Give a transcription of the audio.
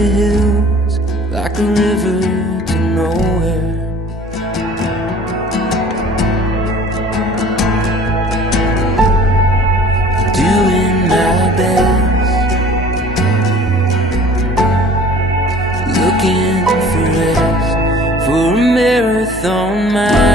the hills like a river to nowhere. Doing my best, looking for rest, for a marathon mind.